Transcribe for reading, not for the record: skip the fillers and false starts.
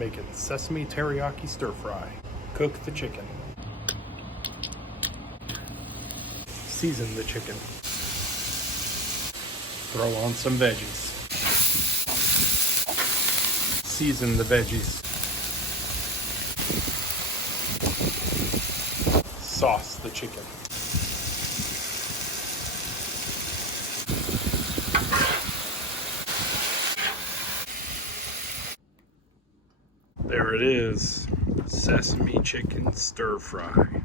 Making sesame teriyaki stir fry. Cook the chicken. Season the chicken. Throw on some veggies. Season the veggies. Sauce the chicken. There it is, sesame chicken stir fry.